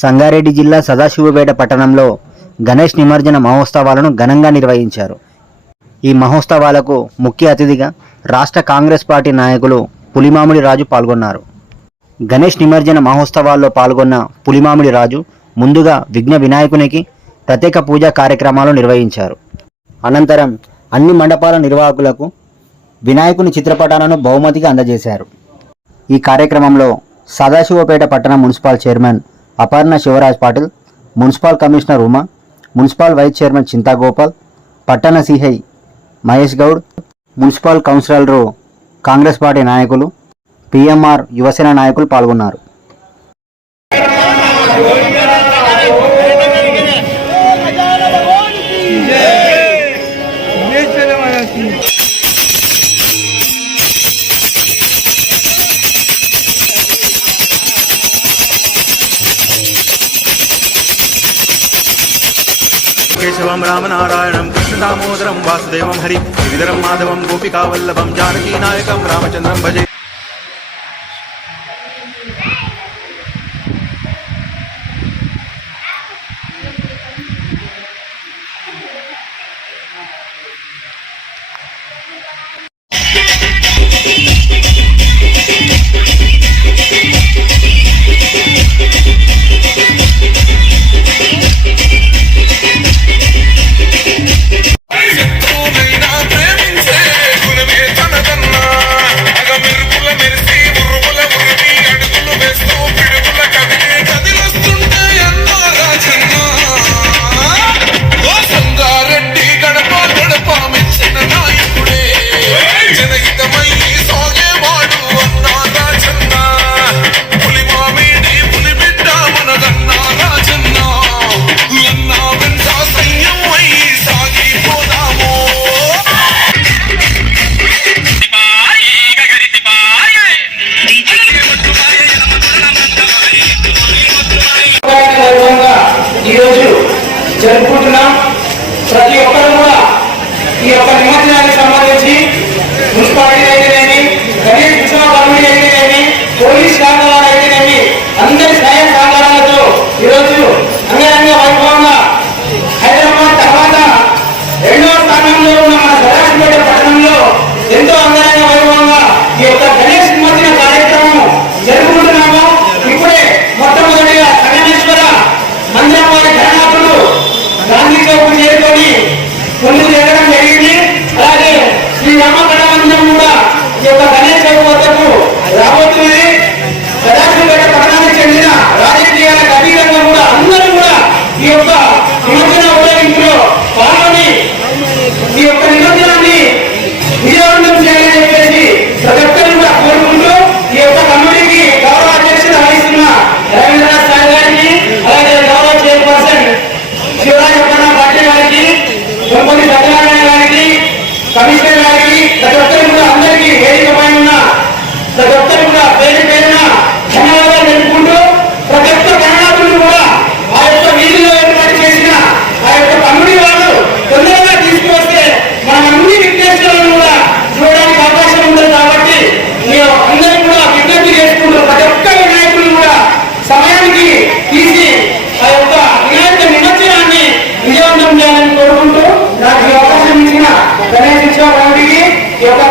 సంగారెడ్డి జిల్లా సదాశివపేట పట్టణంలో గణేష్ నిమజ్జన మహోత్సవాలను ఘనంగా నిర్వహించారు. ఈ మహోత్సవాలకు ముఖ్య అతిథిగా రాష్ట్ర కాంగ్రెస్ పార్టీ నాయకులు పులిమామిడి రాజు పాల్గొన్నారు. గణేష్ నిమజ్జన మహోత్సవాల్లో పాల్గొన్న పులిమామిడి రాజు ముందుగా విఘ్న వినాయకునికి ప్రత్యేక పూజా కార్యక్రమాలు నిర్వహించారు. అనంతరం అన్ని మండపాల నిర్వాహకులకు వినాయకుని చిత్రపటాలను బహుమతిగా అందజేశారు. ఈ కార్యక్రమంలో సదాశివపేట పట్టణ municipal chairman Aparna Shivraj Patil, municipal commissioner Uma, municipal vice chairman Chintagopal, పట్టణ సిఐ మహేష్ గౌడ్, మున్సిపల్ కౌన్సిలర్లు, కాంగ్రెస్ పార్టీ నాయకులు, పిఎంఆర్ యువసేన నాయకులు పాల్గొన్నారు. केशवं रामनारायणं कृष्णदामोदरं वासुदेवं हरि गिरिधरं माधवं गोपिकावल्लभं जानकीनायकं रामचन्द्रं भजे. జరుపుకుంటున్నాం. ప్రతి ఒక్కరు కూడా ఈ యొక్క నిమజ్జనానికి సంబంధించి మున్సిపాలిటీ అయితేనేమి, గణేష్ ఉత్సవ కమిటీ అయితేనేమి, పోలీస్ కాంగ్రెస్ అయితేనేమి అందరి సహాయ సహకారాలతో ఈరోజు అంగరంగ వైభవంగా హైదరాబాద్ తర్వాత రెండవ స్థానంలో ఉన్న మన సదాశివపేట పట్టణంలో ఎంతో అంగరంగ వైభవంగా ఈ యొక్క గణేష్ నిమజ్జన కార్యక్రమం జరుపుకుంటున్నాము. ఇప్పుడే మొట్టమొదటిగా సంగమేశ్వర మందిరం వారి గణనాథులు గాంధీ చౌక్ చేరుకొని ముందు జరగడం జరిగింది. అలాగే శ్రీ రామకళ మందిరం కూడా ఈ యొక్క గణేష్ చౌక్ వద్దకు రాబోతున్నది. సదాశివపేట పట్టణానికి చెందిన రాజకీయాలకు అతీతంగా కూడా అందరూ కూడా ఈ యొక్క నిమజ్జన ఊరేగింపులో పాల్గొని ఈ యొక్క నిమజ్జనాన్ని విజయవంతం చేయాలని చెప్పేసి ప్రతి ఒక్కరు కూడా కోరుకుంటూ ఈ యొక్క కమిటీకి గౌరవ అధ్యక్షులు వహిస్తున్న రవీంద్రనాథ్ సార్ గారికి, అలాగే గౌరవ చైర్పర్సన్ శివరాజ్ పార్టీ గారికి, గొప్పటి సత్యనారాయణ గారికి, కమిషనర్ గారికి, ప్రతి ఒక్కరు కూడా అందరికీ వేదిక పై ఉన్న ప్రతి ఒక్కరు కూడా పేరు పేరున ధన్యవాదాలు తెలుపుకుంటూ ప్రతి ఒక్క గణనాథులు కూడా ఆ యొక్క వీధిలో ఏర్పాటు చేసిన ఆ యొక్క కమిటీ వాళ్ళు తొందరగా తీసుకువస్తే మనం అన్ని విజ్ఞప్తులను కూడా చూడడానికి అవకాశం ఉంటుంది. కాబట్టి మీరు అందరూ కూడా విజ్ఞప్తి చేసుకుంటూ ప్రతి ఒక్క వినాయకులు కూడా సమయానికి తీసి ఆ యొక్క వినాయక నిమజ్జనాన్ని విజయవంతం చేయాలని కోరుకుంటూ నాకు ఈ అవకాశం ఇచ్చిన గణేష్ ఉత్సవ కమిటీకి ఈ యొక్క